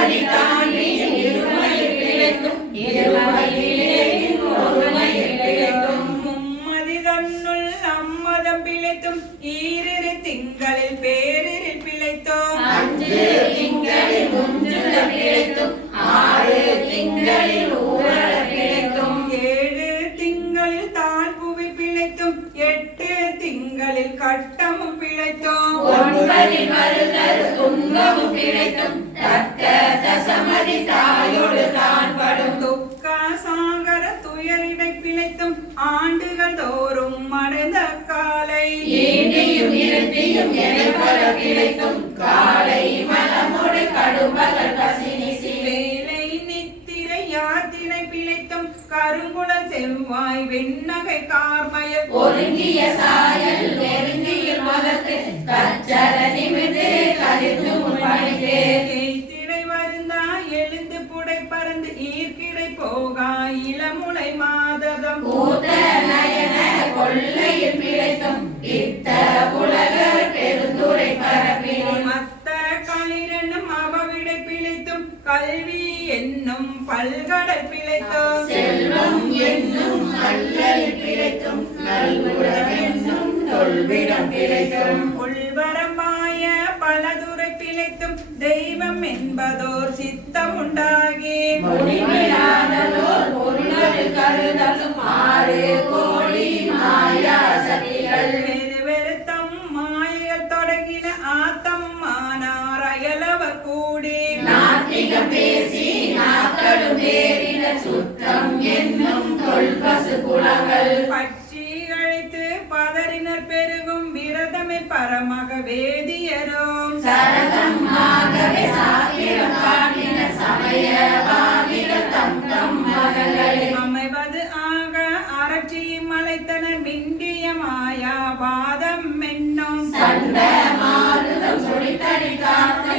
தசமதி தாண்டியும் இருமையில் பிழைக்கும் இருமையிலேயும் ஒருமையில் பிழைக்கும் மும்மதி தன்னுள் அம்மதம் பிழைத்தும் ஈரிரு திங்களில் பேரில் பிழைத்தோம் 5 திங்களில் முஞ்சுல பிழைத்தும் 6 திங்களில் ஊரல பிழைத்தும் 7 திங்களில் தாழ்புவி பிழைத்தும் 8 திங்களில் கட்டமும் பிழைத்தோம் 9 மருதரு துன்பமும் பிழைத்தும் தக்க தசமதி தாயோடு தான் படும் துக்க சாகர துயரிடை பிழைத்தும் ஆண்டுகள் தோறும் அடைந்த காலை ஈண்டியும் இருட்டியும் எனைப்பல பிழைத்தும் காலை மனமோடு கடும்பகல் பசினிசி வேலை நித்திரை யாத்திரை பிழைத்தும் கருங்குளல் செவ்வாய் வெண்ணகை கார்மயல் ஒருங்கிய சாயல் நெருங்கியில் மதத்து கச்சர நிமிர்ந்து கதிர்ந்து முன்பணித்தே எய்திடை வருந்தா எழுந்து புடை பறந்து ஈர்க்கிடை போகா இளமுலை மாததம் பூத்த நயன கொள்ளையில் பிழைத்தும் இத்த புலகர் பெருந்துரை பரப்பினும் மத்த களிரென்னும் அவவிடை பிழைத்தும் கல்வி என்னும் பல்கடல் பிழைத்தோம் செல்வம் என்னும் அல்லல் பிழைத்தும் நல்குணமென்னும் தொல்விடம் பிழைத்தும் உள்வரமாய பலதுரை பிழைத்தும் தெய்வம் என்பதோர் சித்தம் உண்டாகி முடிவிலாததோர் பொருளது கருதலும் 6 கோடி மாயா சக்திகள் வெறுத்தம் மாயல் தொடங்கின ஆத்தம் மானார் அயலவர் கூடி நாத்திகம் பேசி நாக்கடும் பேரின சுத்தம் என்னும் தொல்பசு குலங்கள் பட்சி அழைத்து பதறினர் பெருகும் விரதமே பரமக வேதியரும் சரதம் ஆகவே சாத்திரம் காட்டின சமயவாதிகள் தம் தம் மகள்களே அமைவது ஆக அரட்சி மலைத்தனர் மிண்டிய மாயா வாதம் என்னும் சண்ட மாறுதம் சுழித்தடி காத்து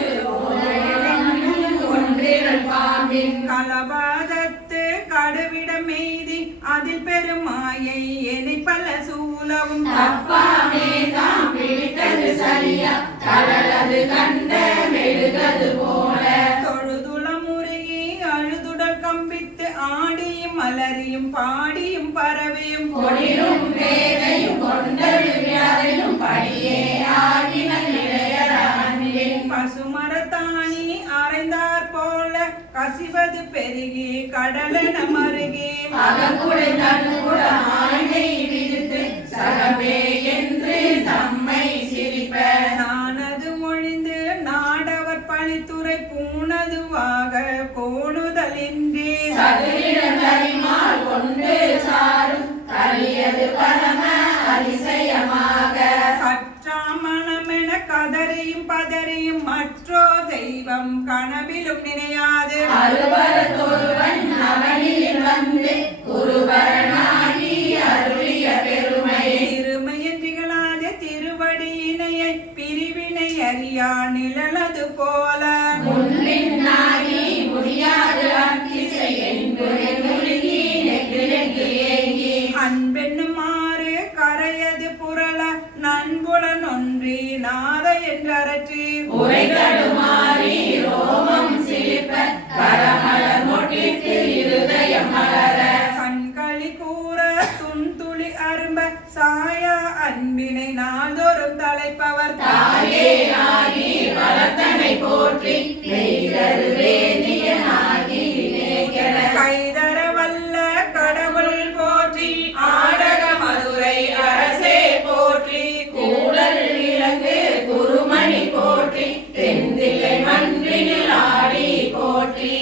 ஒன்றிரள் பாம்பின் கலபாதத்து கடுவிடம் எய்தி அதில் பெருமாயை எனை பல சூலவும் தப்பாமே தாம் பிடித்தது சரியா கடலது கண்ட மெழுகது போல தொழுதுள முருகி அழுதுடல் கம்பித்து ஆடியும் மலரியும் பாடியும் பரவியும் கொடிரும் பேரையும் கொண்டது வியாதையும் படியே ஆகின நிலையரான்பின் பசுமரத்தாணி அரைந்தார் போல கசிவது பெருகி கடலென மருகி அகங்குடை நடுங்குட ஆணை விதித்து சகவே என்று தம்மை சிரிப்ப நானது ஒழிந்து நாடவர் பழித்துறை பூணதுவாக போணுதலின்றி சதுரிடம் தரிமால் கொண்டு சாரும் கலியது பரம அதிசயமாக கற்றாமணமென கதறியும் பதறியும் மற்றோ தெய்வம் கனவிலும் நினையாது அருவரத்தொருவன் அவனில் வந்து குருபரனாகி அருளிய பெருமை திருமையன்றிகளாத திருவடியினையை பிரிவினை அறியா நிழலது போல முன்பின்னாகி முடியாது அத்திசை என்பது முழுகி நெக்கு நெக்கு ஏங்கி அன்பென்னுமாறு கரையது புரள நண்புலன் ஒன்றி நாத என்றரற்றி உரைகடுமாறி ரோமம் சிலிப்ப கரமல மொட்டிட்டு இருதயம் மலர கண்களி கூற துண்துளி அரும்ப சாயா அன்பினை நாள்தோறும் தலைப்பவர் தாயே ஆகி வளர்த்தனை போற்றி மெய்தரு வேதியனாகி நினைக்கிற கைதர வல்ல கடவுள் போற்றி ஆடக மதுரை அரசே போற்றி கூடல் விலங்கு குருமணி போற்றி தென்தில்லை மன்றினில் ஆடி போற்றி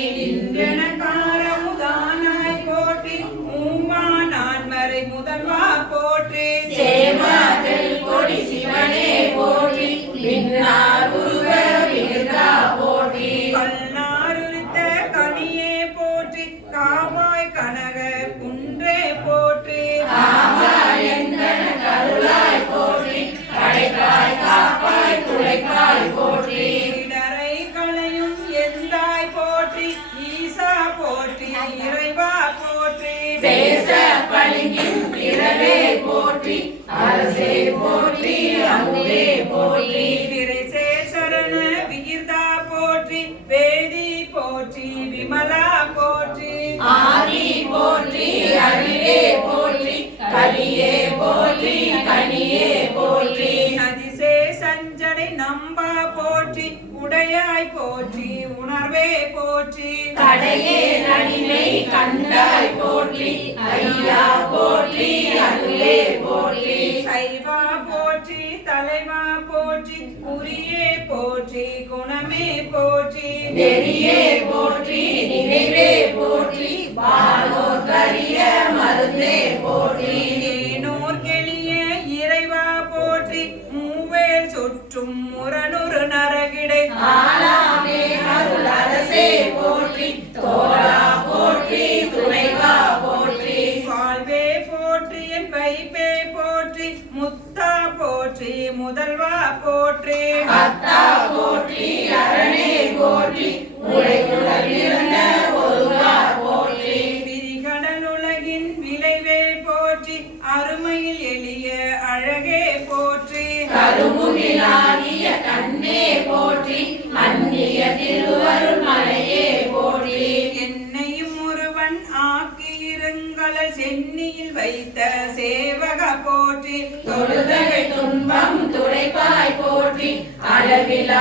இன்றெனக்காரமுதானாய் போற்றி ஊமா நான்மறை முதல்வா போற்றி சேவாதில் கொடி சிவனே போற்றி பின்னார் உருவ விருதா போற்றி கல்லாருத்த கனியே போற்றி காவாய் கனக குன்றே போற்றி ஆவாய் எந்தன கருளாய் போற்றி படைப்பாய் காப்பாய் துடைப்பாய் போற்றி இடரை களையும் எந்தாய் போற்றி ஈசா போற்றி இறைவா போற்றி பேச பளிங்கின் பிறவே போற்றி அரசே போற்றி அமுதே போற்றி விரைசே சரண விகிர்தா போற்றி வேதி நம்பா போற்றி உடையாய் போற்றி உணர்வே போற்றி கடையே நடிமை கண்டாய் போற்றி ஐயா போற்றி அருளே போற்றி சைவா போற்றி தலைவா போற்றி குறியே போற்றி குணமே போற்றி நெறியே போற்றி நினைவே போற்றி வானோர் கரிய மருந்தே போற்றி ஏனோர் கெளிய இறைவா போற்றி மூவேல் சுற்றும் முரணுறு நரகிடை ஆலாமே அருள் அரசே போற்றி தோழா போற்றி துணைவா போற்றி வாழ்வே போற்றி என் வைப்பே போற்றி முத்தா போற்றி முதல்வா போற்றி அத்தா போற்றி அரணே போற்றி உலகிருந்த ஒருவா போற்றி விரிகடலுலகின் விளைவே போற்றி அருமையில் எளிய அழகே போற்றி கருமுகிலாகிய கண்ணே போற்றி அந்நிய திருவருள் மலையே போற்றி என்னையும் ஒருவன் ஆக்கியிருங்களல் சென்னியில் வைத்த சேவக போற்றி தொழுதகை துன்பம் துடைப்பாய் போற்றி அளவில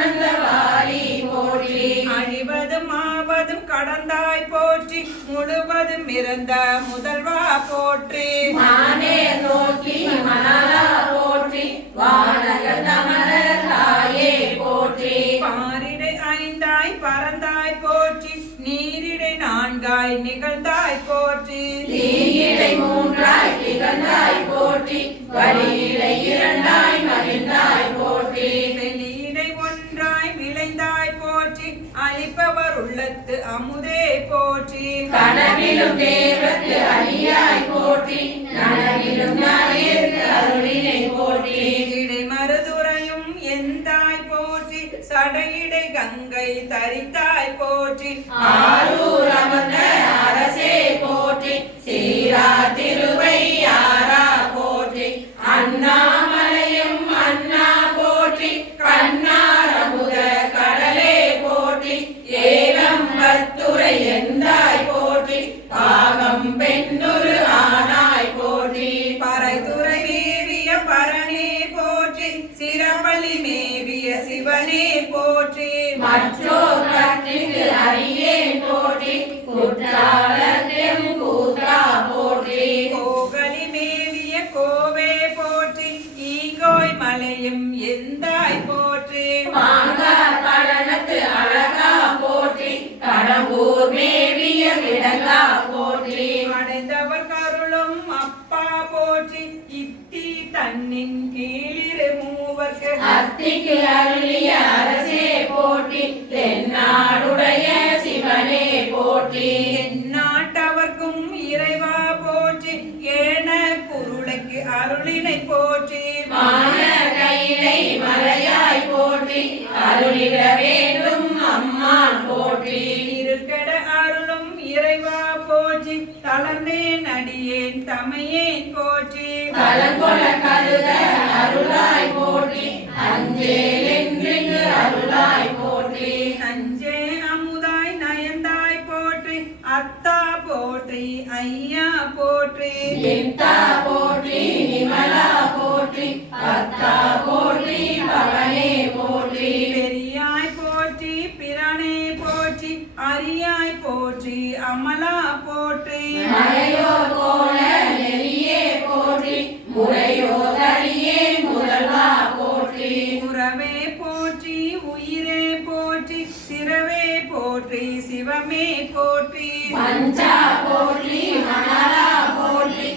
ஆனந்தவாரி போற்றி அழிவதும் ஆவதும் கடந்தாய் போற்றி முழுவதும் இறந்த முதல்வா போற்றி மானே நோக்கி மணாலா போற்றி வானக தமர தாயே போற்றி பாரிடை ஐந்தாய் பறந்தாய் போற்றி நீரிடை நான்காய் நிகழ்ந்தாய் போற்றி தீயிடை மூன்றாய் திகழ்ந்தாய் போற்றி வழியிடை இரண்டாய் மகிழ்ந்தாய் போற்றி வெளியிடை ஒன்றாய் விளைந்தாய் போற்றி அளிப்பவர் உள்ளத்து அமுதே போற்றி கனவிலும் தேவத்து அழியாய் போற்றி நனவிலும் நாயேற்கு அருளினை போற்றி இடை மருதுரையும் எந்தாய் போற்றி சடையிடை கங்கை தரித்தாய் போற்றி ஆரூர் அமர்ந்த அரசே போற்றி சீரா திருவையாரா போற்றி அண்ணாமலையும் அண்ணா போற்றி கண்ணாரமுத கடலே போற்றி ஏகம்பத்துரை எந்தாய் போற்றி பாகம் பெண்ணுரு ஆனாய் போற்றி பறைதுரை மேவிய பரணே போற்றி சிரப்பள்ளி மேவிய சிவனே போற்றி மற்றோர் கற்றிக்கு அறியேன் போற்றி குற்றாலத்தெம் கூத்தா போற்றி கோகலி மேவிய கோவே போற்றி ஈகோய் மலையும் எந்தாய் போற்றி மாங்கார் பழனத்து அழகா போற்றி கடம்பூர் மேவிய விடங்கா போற்றி அடைந்தவர் கருளும் அப்பா போற்றி இத்தி தன்னின் கீழிரு மூவர்க்கு அத்திக்கு அருளிய அரசே போற்றி தென்னாடுடைய சிவனே போற்றி எந்நாட்டவர்க்கும் இறைவா போற்றி ஏன குருளைக்கு அருளினை போற்றி மான கையிலை மலையாய் போற்றி அருளிட வேண்டும் அம்மான் போற்றி இருக்கட அருளும் இறைவா போற்றி தளர்ந்தேன் அடியேன் தமையேன் போற்றி கலங்கொல கருத அருளாய் போற்றி அஞ்சேல் என்றிங்கு அருளாய் போற்றி நஞ்சே அமுதாய் நயந்தாய் போற்றி அத்தா போற்றி ஐயா போற்றி நித்தா போற்றி நிமலா போற்றி அத்தா போற்றி பவனே போற்றி பெரியாய் போற்றி பிரானே போற்றி அரியாய் போற்றி அமலா போற்றி மலையோ போல நெறியே போற்றி முறையோ தரியே முதல்வா போற்றி உறவே போற்றி உயிரே போற்றி சிரவே போற்றி சிவமே போற்றி பஞ்சா போற்றி மணாலா போற்றி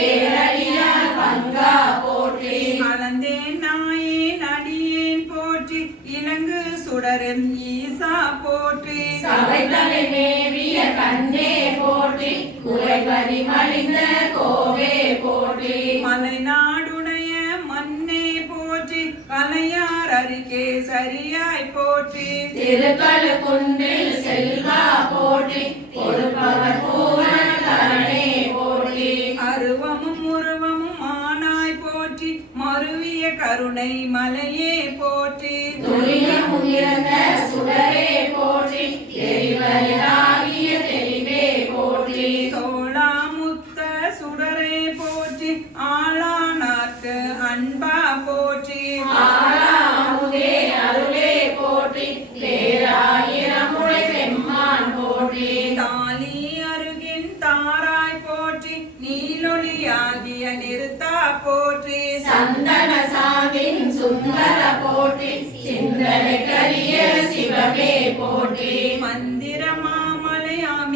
பஞ்சேரடியார் பங்கா போற்றி அளந்தேன் நாயேன் அடியேன் போற்றி இலங்கு சுடரும் ஈசா போற்றி சபைத்தலை மேவிய கண்ணே போற்றி குறைபதி மலிந்த கோவே போற்றி மலை நாடுடைய மண்ணே போற்றி கலையார் அருகே சரியாய் போற்றி திருக்கழு குன்றில் செல்வா போற்றி கொடுப்பவர் பூரண கரணே போற்றி அருவமும் உருவமும் ஆனாய் போற்றி மருவிய கருணை மலையே போற்றி துரியம் உயர்ந்த சுடரே போற்றி எரிவராகிய தெளிவே போற்றி தோளாமுத்த சுடரே போற்றி ஆளானார்க்கு அன்பா போற்றி ஆளா சிதம்பர போற்றி சிந்தனை கரிய சிவமே போற்றி மந்திர மாமலையாமேயாய்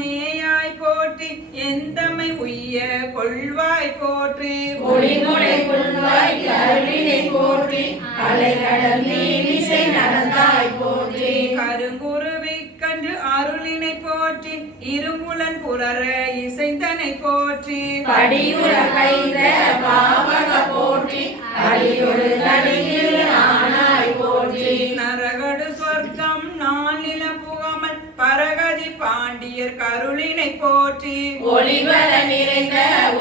போற்றி எந்தமை உய்ய கொள்வாய் போற்றி ஒளிமுறை கொள்வாய் கருவினை போற்றி அலைகடல் நீரிசை நடந்தாய் போற்றி கருங்குருவி கன்று அருளினை போற்றி இருமுலன் புரற இசைந்தனை போற்றி படியுற கைத பாவக போற்றி அடியொரு நடிகில் ஆனாய் போற்றி நரகடு சொர்க்கம் நாளில புகாமல் பரகதி பாண்டியர் கருளினை போற்றி ஒளிவர நிறைந்த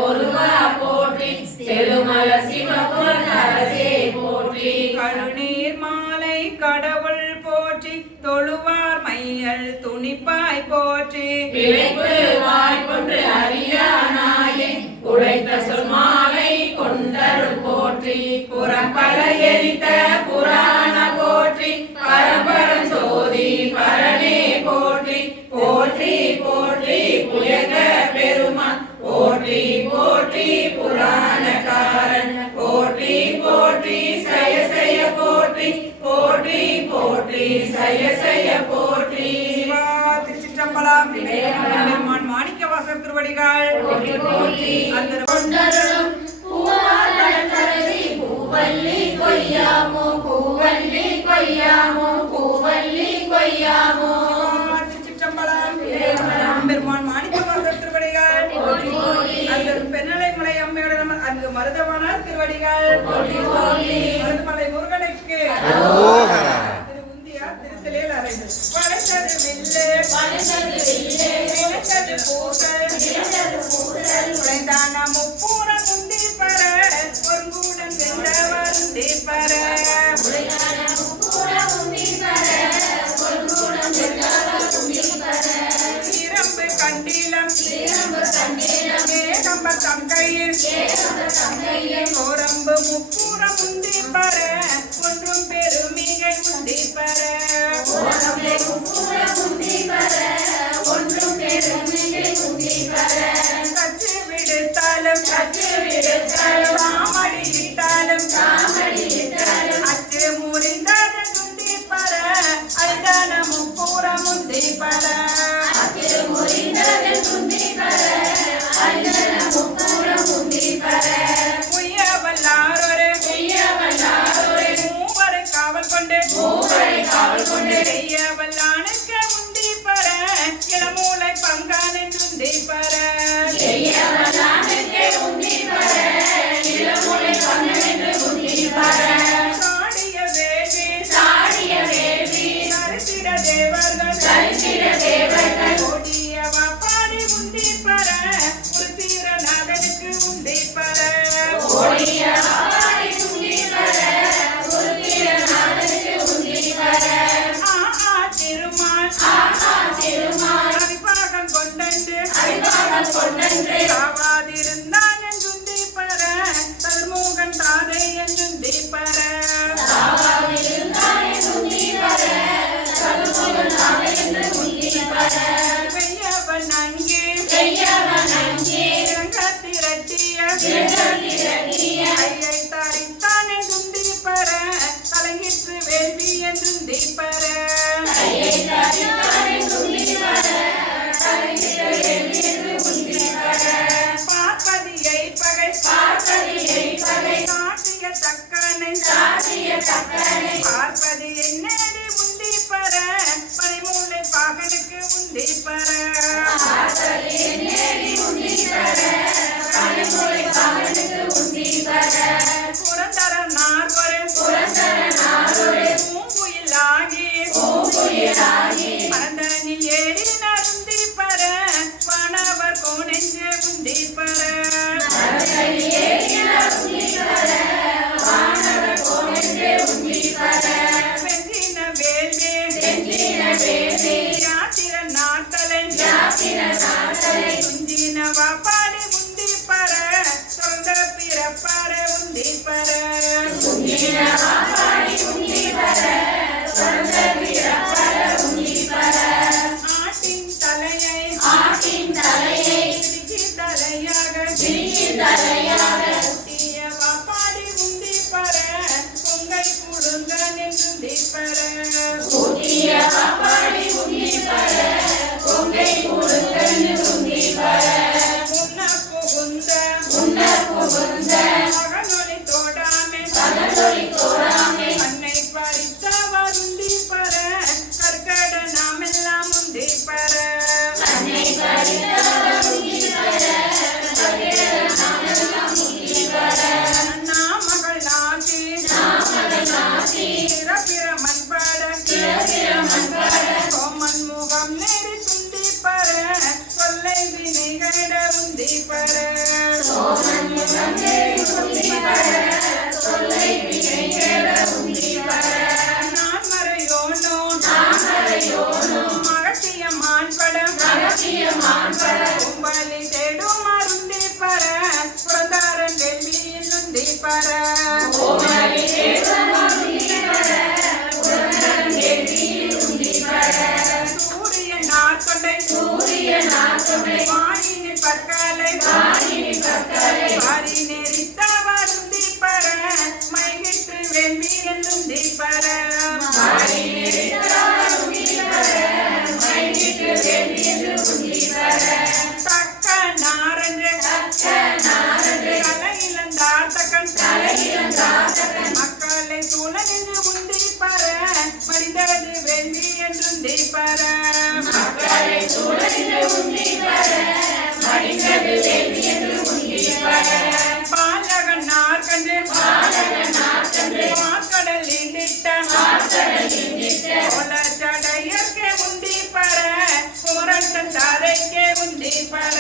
ஒருவா போற்றி செழுமல சிவபுர அரசே போற்றி கருநீர் மாலை கடவுள் போற்றி தொழுவார் மையல் துணிப்பாய் போற்றி பிழைப்பு வாய்ப்பொன்று அறியானாயே உழைத்த சொல் மாலை கொண்டருள் போற்றி புறம்பல எரித்த புராண போற்றி பரம்பரம் சோதி பரனே போற்றி போற்றி போற்றி புயக பெருமான் போற்றி போற்றி புராணக்காரன் போற்றி போற்றி சய சய போற்றி போற்றி போற்றி சய சய போற்றி சிவா திருச்சிற்றம்பலம் பெருமான் மாணிக்கவாசகர் திருவடிகள் போற்றி போற்றி அந்த கொண்டருளும் பூவார் கரசி பூவல்லி கொய்யாமோ பூவல்லி கொய்யாமோ பூவல்லி கொய்யாமோ திருச்சிற்றம்பலம் பெருமான் மாணிக்கவாசகர் திருவடிகள் போற்றி போற்றி அந்த பெண்ணலை மலை அம்மையோட நம்ம அங்கு மருதவன திருவடிகள் போற்றி போற்றி மருதமலை முருகனுக்கு திரு உந்தியா திருத்தலையில் அறைந்து வளைத்தது வில்லு வளைத்தது வில்லு விளைத்தது பூசல் விளைத்தது பூசல் உழைந்தான முப்பூர முந்தி பர பொருங்குடன் வெந்த வருந்தி பர உடையான முப்புற முந்தி பர பொன்குடம் வென்றவர் முந்தி பர இரம்பு கண்டிலம் சிரம்பு கண்டேனம் ஏகம்ப தங்கையில் ஏகம்ப தங்கையில் கோரம்பு முப்பூர முந்தி பர ஒன்றும் பெருமிகை முந்தி பர உலகமே முப்புற முந்தி பர ஒன்றும் பெருமிகை முந்தி பர கச்சு விடுத்தாலும் கற்று விடுத்தாலும் காமடி இட்டாலும் காமடி இட்டாலும் அச்சு முறிந்தாத குந்தி பர அழுதான முப்பூர முந்தி பர அச்சு முறிந்தது முந்தி பர அஞ்சன முப்புற முந்தி பர உய்யவல்லாரொரு செய்யவல்லாரோரே மூவரை காவல் கொண்டு மூவரை காவல் கொண்டு செய்யவல்லானுக்கு முந்தி பர இளமூலை பங்கானன் முந்தி பர செய்யவல்லானுக்கே முந்தி பர இளமுலை கண்ணென்று முந்தி பர சாடிய வேள்வி சாடிய வேள்வி சரித்திர தேவர்கள் சரித்திர தேவர்கள் ஓடியவ பாடி முந்தி பர உருத்தீர நாதனுக்கு முந்தி பர ஓடிய ஆவாரி முந்தி பர உருத்திர நாதனுக்கு முந்தி பர திருமால் ஆஹா திருமால் அரிபாகம் கொண்டன்று அறிவாகம் கொண்டன்று காவாதிருந்தான் என்றுந்தி பர தர்மூகன் தாதை என்றுந்தி பர சாவாது இருந்தானே முந்தி பர சதுமுகன் நாதென்று முந்தி பர வெய்யவன் அங்கே செய்யவன் அங்கே இறங்கத்திரட்டிய இறங்கத்திரட்டிய ஐயை தாரித்தான் என்றுந்தி பர கலங்கிற்று வேள்வி என்றுந்தி பர கையை தாரித்தானே முந்தி பர கலைஞர் வேள்வியென்று முந்தி பர பார்ப்பதியை பகை பார்ப்பதியை பகை காட்டிய தக்கனை சாதிய தக்கனை பார்ப்பது என்னடி முந்தி பர பரிமூலை பாகனுக்கு முந்தி பர பார்த்தது என்னேடி முந்தி பர பனிமுறை பாகனுக்கு முந்தி பர புரந்தர நார்வரு புரந்தர நாடொரு பூங்குயிலாகி பூங்குயிலாகி மரந்தனில் ஏறி நருந்தி பர வானவர் கோனெஞ்சே முந்தி பர மரத்தடி ஏறின முந்தி பர வானவர் கோனென்றே முந்தி பர வெந்தின வேள்வி வெஞ்சின வேள்வி யாத்திர நாட்டலை யாத்திர நாட்டலை துஞ்சின வாப்பாடி பெற ஊட்டிய பாப்பாடி உந்தி பெற கொங்கை கொடுத்தன்னு உந்தி பெற உன்ன புகுந்த மகனொலி தோடாமே அன்னை பறித்தவர் உந்தி பெற கற்கட நாமெல்லாம் உந்தி பெற அன்னை பறித்தவர் உந்தி பெற கற்கட நாமெல்லாம் உந்தி பெற நாமகள் நாசி சிறப்பிற மண்பாட கோமன் முகம் நேரி துந்தி பெற கொல்லை வினைகட உந்தி பெற சோமன் முகம் நேரி உந்தி பெற கொல்லை வினைகட உந்தி பெற நான் மறையோனோ மகத்திய மான்பட கும்பலி தேடும் மருந்தி பெற புரந்தாரன் வெள்ளியில் உந்தி பெற கோமலி தேடும் மருந்தி பெற புரந்தாரன் வெள்ளியில் உந்தி பெற சூரிய நாற்கொண்டை வாயினி பற்காலை வாரி நெறித்த வருந்தி பெற மைகிட்டு வெண்மீரல் உந்தி பெற தக்க நாரஞ்ச தலையிழந்தார்த்தகன் மக்களை துணனின்று உந்தி பெற மடிந்தது வெண்மீ என்றுந்தி பெற பாலகன் நாற்கன்று மாக்கடல் நீண்டிட்ட சடையற்கே உந்தி பெற கோரட்டன் தாரைக்கே உந்தி பெற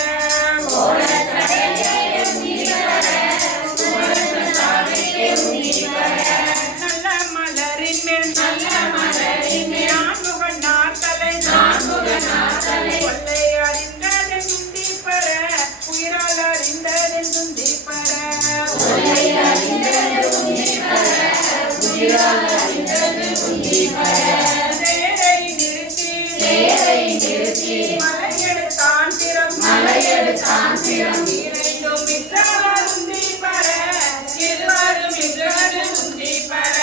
நல்ல மலரின் மேல் நான்முகன் நாற்கலை கொள்ளை அறிந்தது உந்தி பெற உயிரால் அறிந்தது உந்தி பெற தேரை நிறுத்தி மலையெடுத்தான் திறம் இறைந்தும் மிற்றவர் உந்தி பெற இருவரும் மிற்றது உந்தி பெற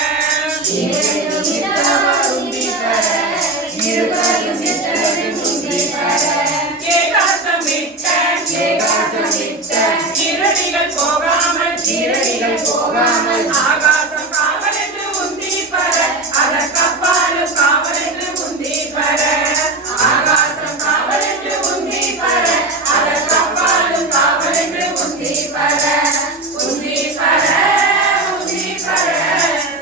ஏகாசமிட்ட இருடிகள் போகாமல் ஆகாசம் காவலென்று உந்தி பெற அதற்கப்பாலும் காவலென்று உந்தி பெற ஆகாசம் காவலென்று உந்தி பெற அதற்கப்பாலும் காவலென்று உந்தி பெற உந்தி பெற உந்தி பெற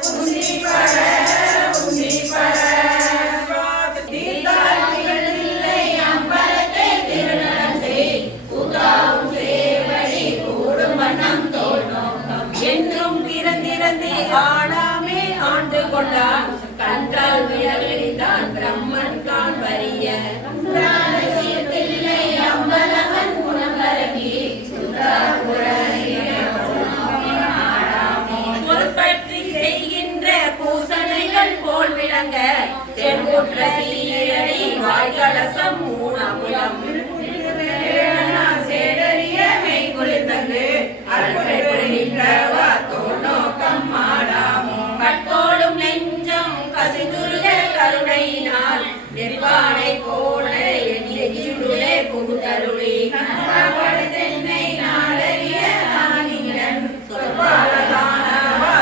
உந்தி பெற உந்தி பெற இல்லை அம்பலத்தை திருநடத்தை கூத்தாவும் சேவடி கூடும் வண்ணம் தோல் நோக்கம் என்றும் திறந்திறந்து ஆடாமே ஆண்டு கொண்டான் கண்டால் விழவிழித்தான் பிரம்மன் கான் வரிய பிள்ளை அம்பலவன் குணமரங்கி பொறுப்பற்றி செய்கின்ற பூசணைகள் போல் விளங்க செங்குற்ற சீரடி வாய்கலசம் ஊனமுலம் சேடறிய மெய்குளிர்ந்தது நோக்கம் ஆடாமோ கட்டோடும் நெஞ்சம் கசிந்துருக கருணையினால் நெற்பானை போல எண்ணியுள்ளே புகுதருளி தென்னை நாடறிய நானின் சொற்பாலதானவா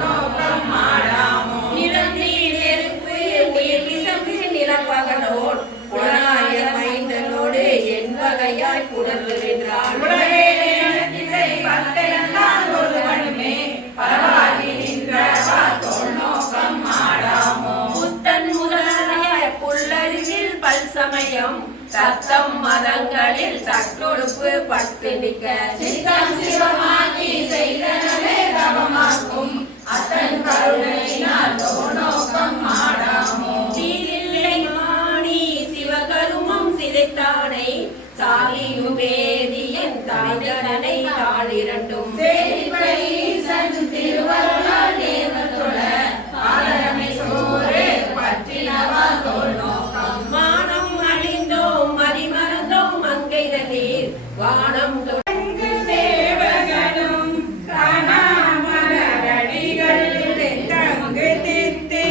நோக்கம் ஆடாமோ நிலம் நீர் நெருப்பு உயிர் விசம்பு நிலப்பகலோடு புலனாய மைந்தனோடு என் வகையாய் புடர்கின்றான் புத்தன் முதலாய புல்லறிவில் பல்சமயம் தத்தம் மதங்களில் தட்டொடுப்பு பட்டு நிற்க சித்தம் சிவமாக்கி செய்தனவே தவமாக்கும் அத்தன் கருணையினால் நோக்கம் ஆடாமோ தீதில்லை மாணி சிவகருமம் சிதைத்தானை சாகியும் வேதியன் தாய்தனை தாளிரண்டும் திருவருளால் தேவத்தொட ஆதரமை சோறு பற்றினவா தோல் நோக்கம் வானம் அழிந்தோம் மறிமறந்தோம் மங்கை நீர் வானம் தேவகனும் கணாமலரடிகள் தங்கு தித்தி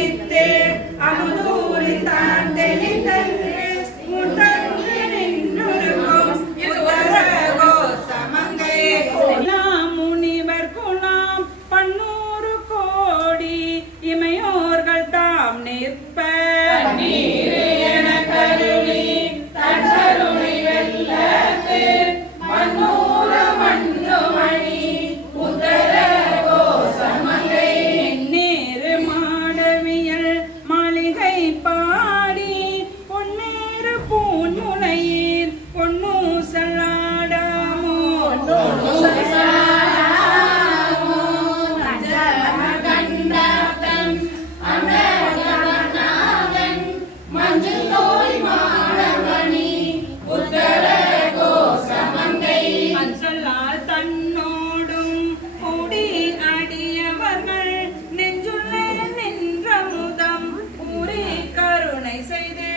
தாம் நிற்ப நீர் என கருளி தன்னருளை வெல்லத்து மன்னூர மண்ணுமணி உத்தர கோசமங்கை நேரு மாடவியல் மாளிகை பாடி பொன்னேறு பூன்முலையீர் பொன்னு சல்லாடாமோ அஞ்சலால் தன்னோடும் கூடி அடியவர்கள் நெஞ்சுள்ளே நின்ற முதம் கூறி கருணை செய்து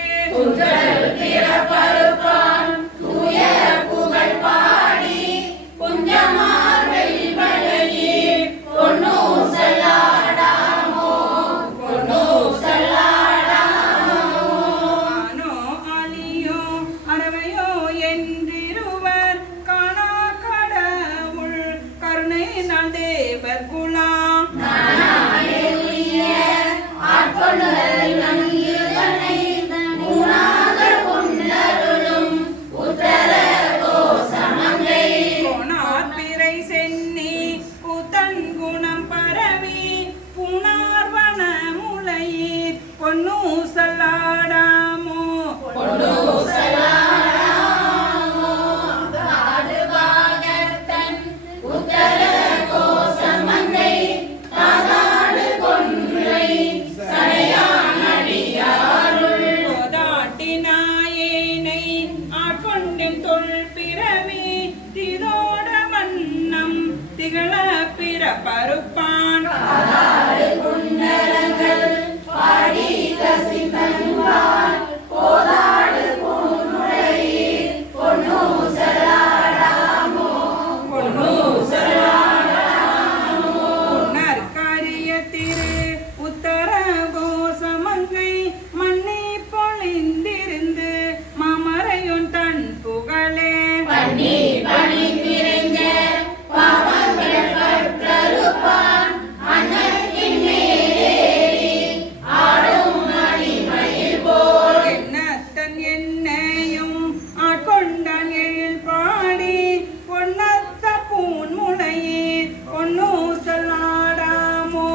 ஆனோ அலியோ அரவையோ என்றிருவர் காணா கடவுள் கருணை நாள் தேவர் குலாம் கோனார் பிறை சென்னி கூத்தன் குணம் பரவி புனார்வன முலையீர் பொன்னு சல்லாடாமோ கோதாட்டினாயேனை ஆட்கொண்டும் தொல் பிறவி திதோட மன்னம் திகழ பிறப்பருப்பான் உன்னற்காரிய திரு உத்தர கோசமங்கை மண்ணை பொழிந்திருந்து மாமரையுன் தன் புகழே என்னத்தன் என்னையும் ஆட்கொண்டான் எழில் பாடி பொன்னத்த பூன்முலையீர் பொன்னு சல்லாடாமோ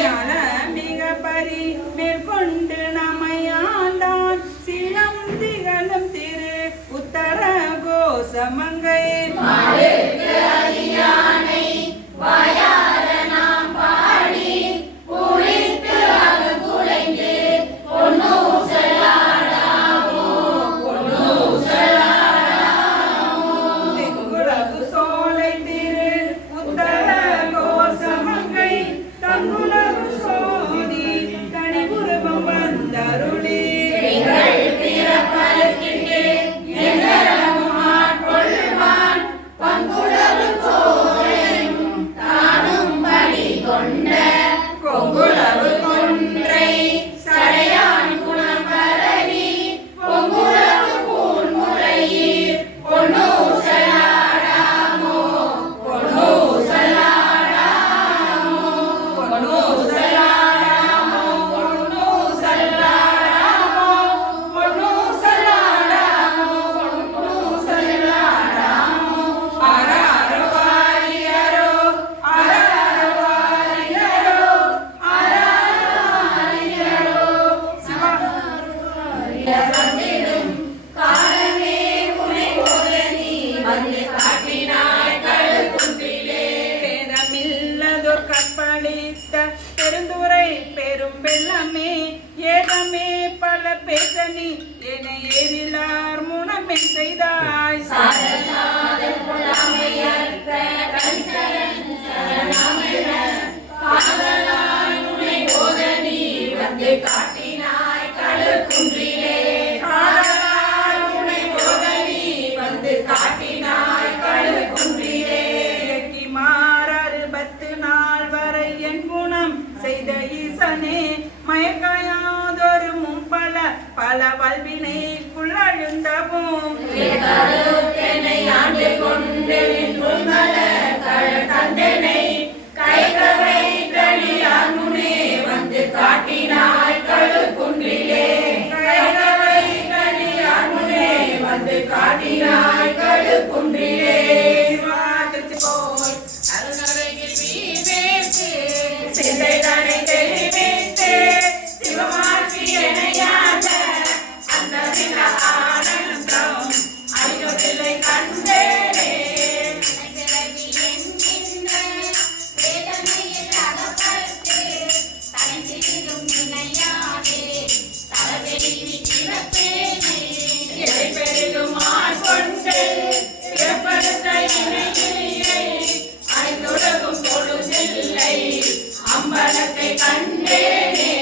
ஞான மிக பரி மேற்கொண்டு நமையாண்டான் சினம் திகழும் திரு உத்தர கோசமங்கை தெங்குலகு சோலை திரு உத்தர கோசமங்கை தங்குலகு சோதி தனிபுருவம் வந்தருளி கொங்குலகு கொன்றை சடையான் குணம் பரவி பொங்குலகு பூன்முலையீர் பொன்னு சல்லாடாமோ பொன்னு சல்லாடாமோ பொன்னு சல்லாடாமோ பொன்னு சல்லாடாமோ பொன்னு சல்லாடாமோ பொன்னு சல்லாடாமோ ஆராரோ வாரியரோ ஆராரோ வாரியரோ ஆராரோ வாரியரோ சிவா பேதமில்லதோர் கற்பழித்த பெருந்துரை பெரும் வெள்ளமே ஏதமே பல பேசனி என ஏறிலார் முனமென் செய்தாய் காதலால் உனை போதனி வந்து காட்டினாய் கழுகுன்றிலே இயக்கி மாறறு 10 நாள் வரை என் குணம் செய்த ஈசனே மயக்காயாதொரு முன்ப பல வல்வினைக்குள் அழுந்தவும் கருத்தனை ஆண்டு கொண்டு தந்தனை கைகவை தனியார் முனே வந்து காட்டினாய் கழுக்குன்றிலே கைகவை தனியார் முனே வந்து காட்டினாய் கழுக்குன்றிலே அருணரையில் வீவேற்று சிந்தைதனை தெரிவித்து சிவமாக்கி எனையாக அந்த நில ஆனந்தம் ஐயொருளை கண்டேனே பெரிதும் ஆட்கொண்டு பிறப்படுத்த இணையில்லை ஐந்துலகும் பொழுதில்லை அம்பலத்தை கண்டேனே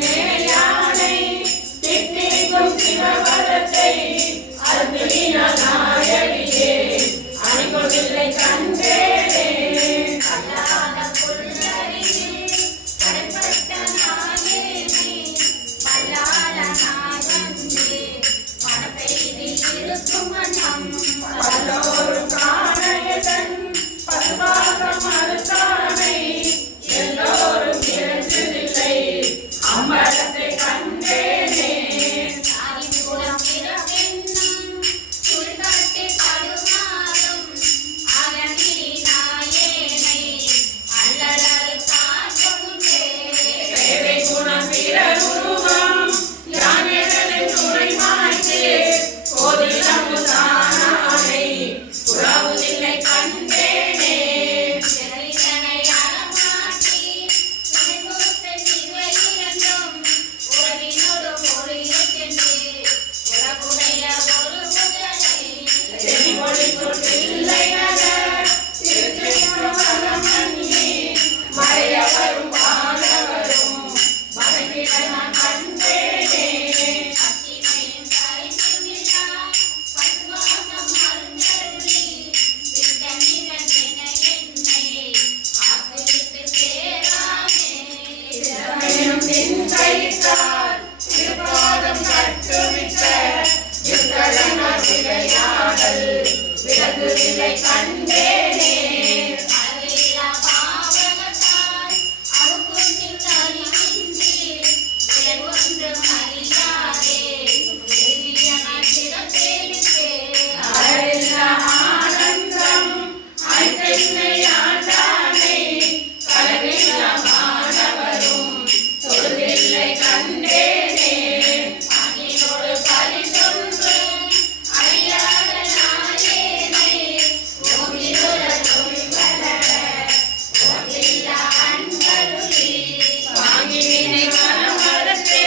மேயானை திட்டிக்கும் சிவபதத்தை அருந்தினாயடியே அணிகொடில்லை கண்டேனே பல்லோரும் காணையதன் பல்வாசம் அறுத்தானை எல்லோரும் இறந்ததில்லை அம்பலத்தை கண்டேனே விலகுவிலை கண்டேனே ஆனந்தம் ஐந்தென்னை ஆண்டானை கலவில்லா மாணவரும் தொழுதில்லை கண்டேனே அகிலோடு பரிசொன்று அறியாத நாயேனை ஓகிலுல தொழில்வளர ஓகில்லா அன்பருளி வாங்கினை மனமரத்தே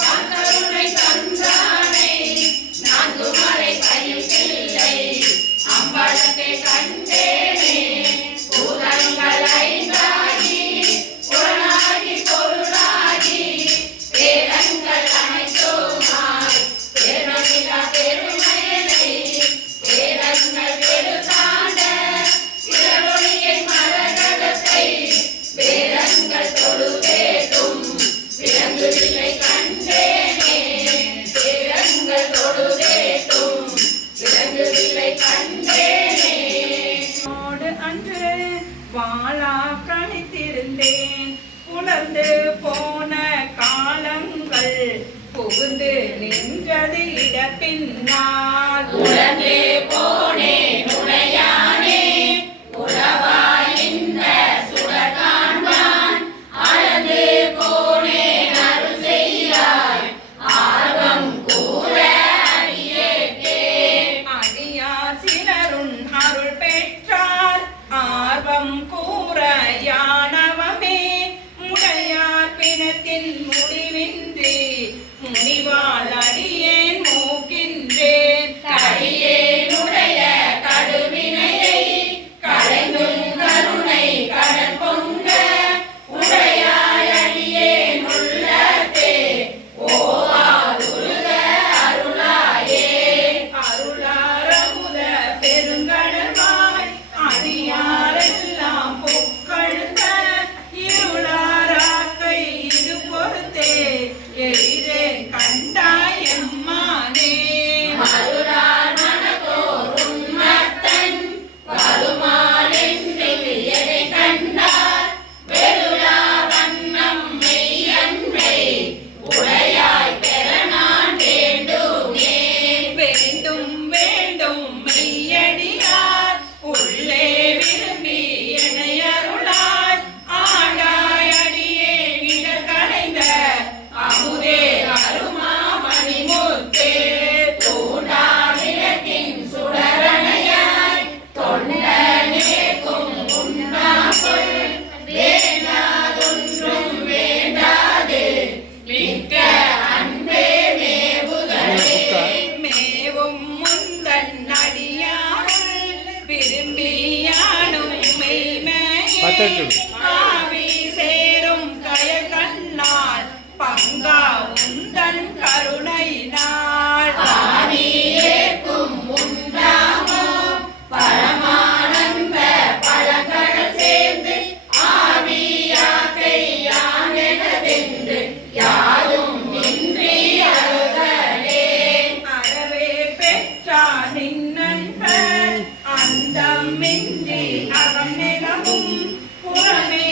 வாங்கருணை தந்தானை நான்கு மறை பயில்லை அம்பலத்தை கண்டேனே பூதங்கள் ஐந்தாகி புறனாகி பொருளாகி வேதங்கள் அனைத்துமாய் பெருமிலா பெருமையனை வேதங்கள் பெருதாண்ட பிறரொழியை மரகதத்தை வேதங்கள் தொழுதேதும் விலங்குவில்லை கண்டேனே வேதங்கள் தொழுதேதும் விலங்குவில்லை கண்டேனே அன்று வாழா கணித்திருந்தேன் புலர்ந்து போன காலங்கள் புகுந்து நின்றது இடப்பின்னால் உலகே போனே நுழையானே உளவாயின்ற சுடர் காண்பான் அளந்து போனே அருள் செய்யாய் ஆர்வம் கூற அடியேற்கே அடியார் சிலருன் அருள் பெற்றார் ஆர்வம் கூற யானவமே முடையார் பிணத்தின் முடிவின்றி முனிவாள் அடியேன் மூக்கின்றேன் கடியே மருளார் மனதோறும் மத்தன் வருமானென்று எதை கண்டார் வெருளா வண்ணம் மெய்யன்றை உடையாய் பெற நான் வேண்டுமே. வேண்டும் வேண்டும் மெய்யடியார் உள்ளே விரும்பி என்னை அருளாய் ஆண்டாய் அடியே இடர் களைந்த அமுதே அருமாமணி முத்தே தூண்டா விளக்கின் சுடரணையாய் தொண்டனேக்கும் உண்ணாக்குள் வேண்டாதொன்றும் வேண்டாது மிக்க அன்பே மேவுகளே. மேவும் முந்தன் அடியாருள் விரும்பியானும் மெய்மையே ஆவி சேரும் கயல் கண்ணால் பங்கா உந்தன் கருணையினால் ஆவியேற்கும் உண்டாமோ பரமானந்த பழங்கள் சேர்ந்து ஆவியாக்கை யானெனதென்று யாரும் இன்றி அருகலே. அறவே பெற்றார் நின்னன்பர் அந்தமின்றி அகம் நிலமும் புறமே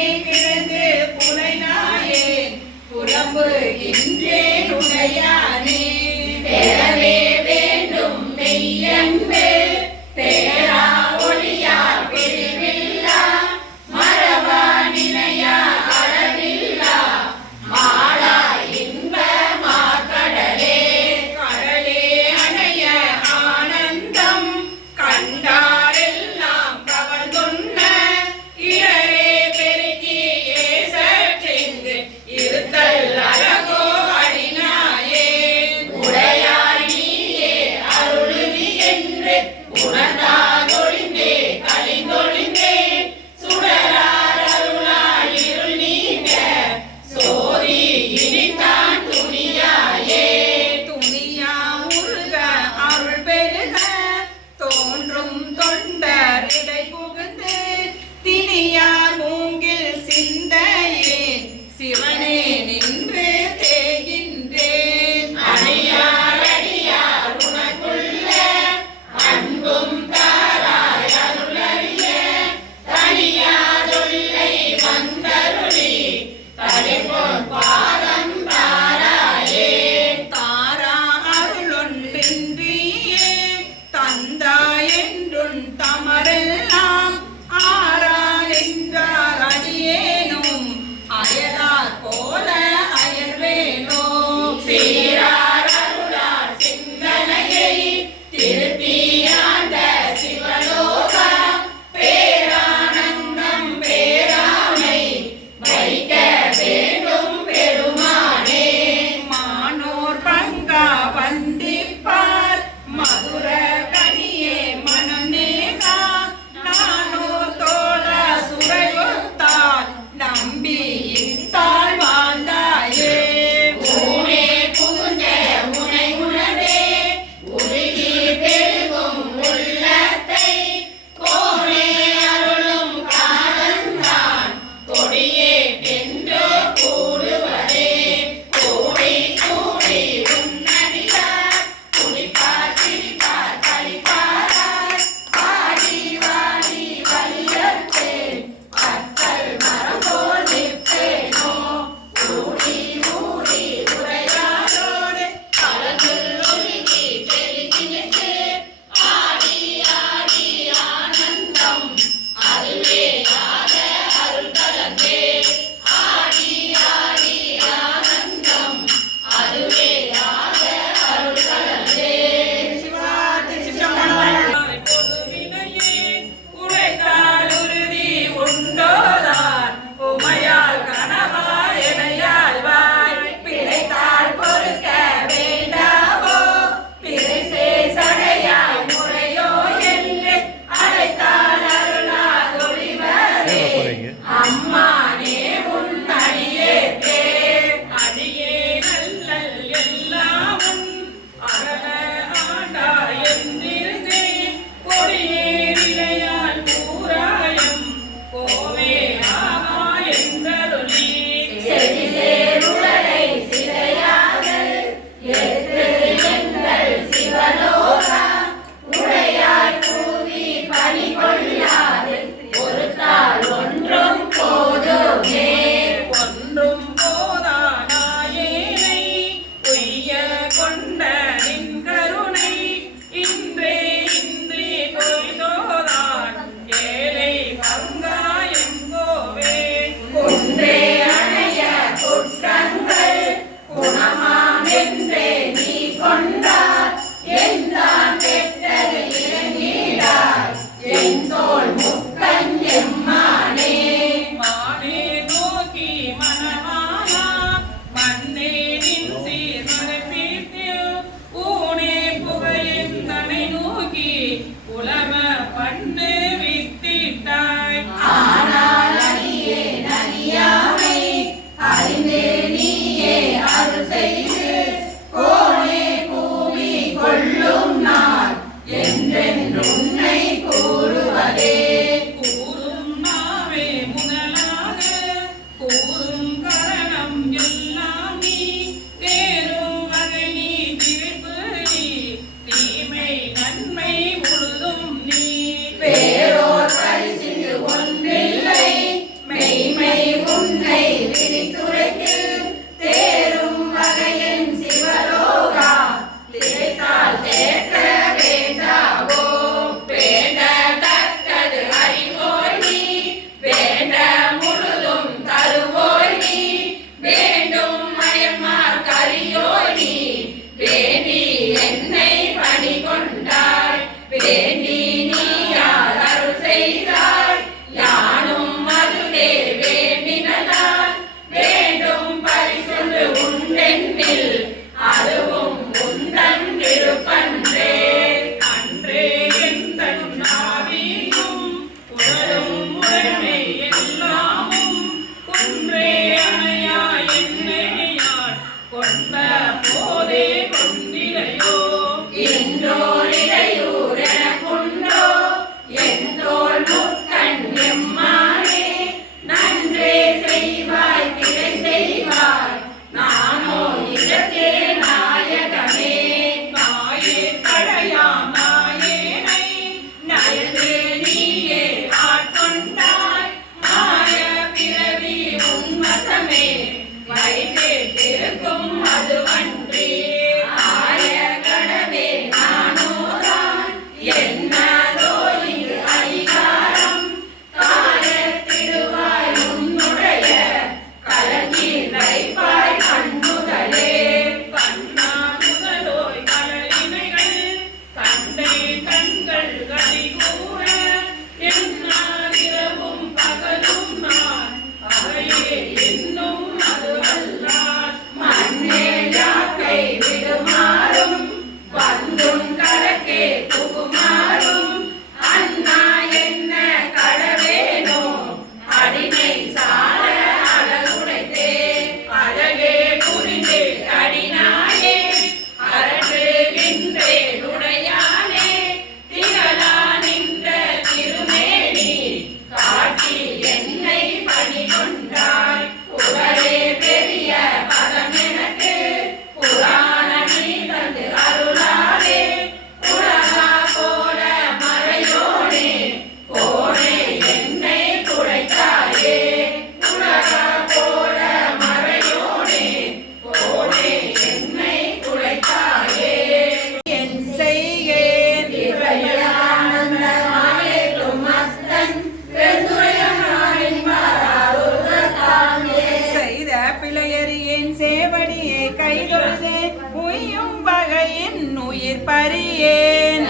பரியேன்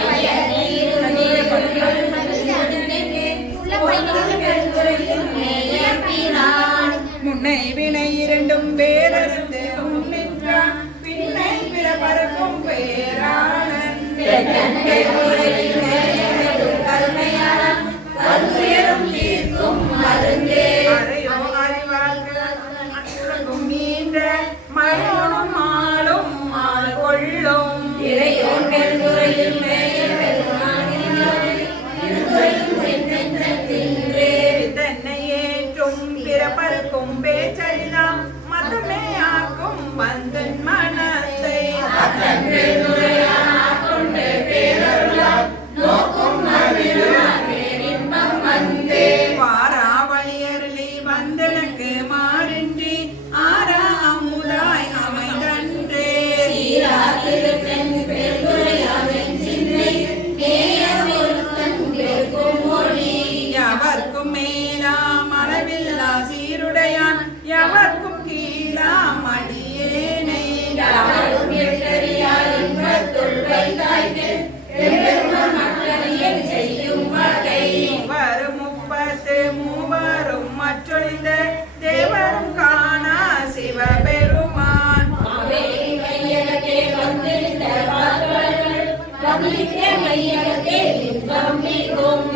முன்னை வினை இரண்டும் வேறறிந்து முன்னின்றான் பின்னை பிற பறக்கும் பேராளன் அறையோ அறிவார்க்கும் மீன்ற மயோனும் ஆளும் ஆள் கொள்ளும் தன்னை ஏற்றும் பிறப்பருக்கும் பேச்சரிதாம் மதமே ஆக்கும் வந்தன் மனத்தை வாராவளியருளி வந்தனக்கு மாறின்றி ஆரா அமுதாய் அமைந்தன்றே எவர்க்கும் மேலாம் அளவில்லா சீருடையான் எவர்க்கும் கீழாம் அடியேனை வரும் 33 மற்றொழிந்த தேவரும் காணா சிவபெருமான்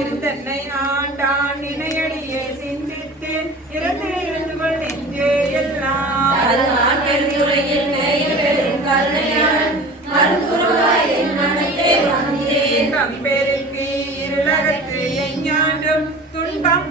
இருந்தன்னை ஆண்டான் நினையடியே சிந்தித்தேன் இருந்து கொள் நெஞ்சே எல்லாம் கம்பெருக்கு இருளகத்து எஞ்ஞாண்டும் துன்பம்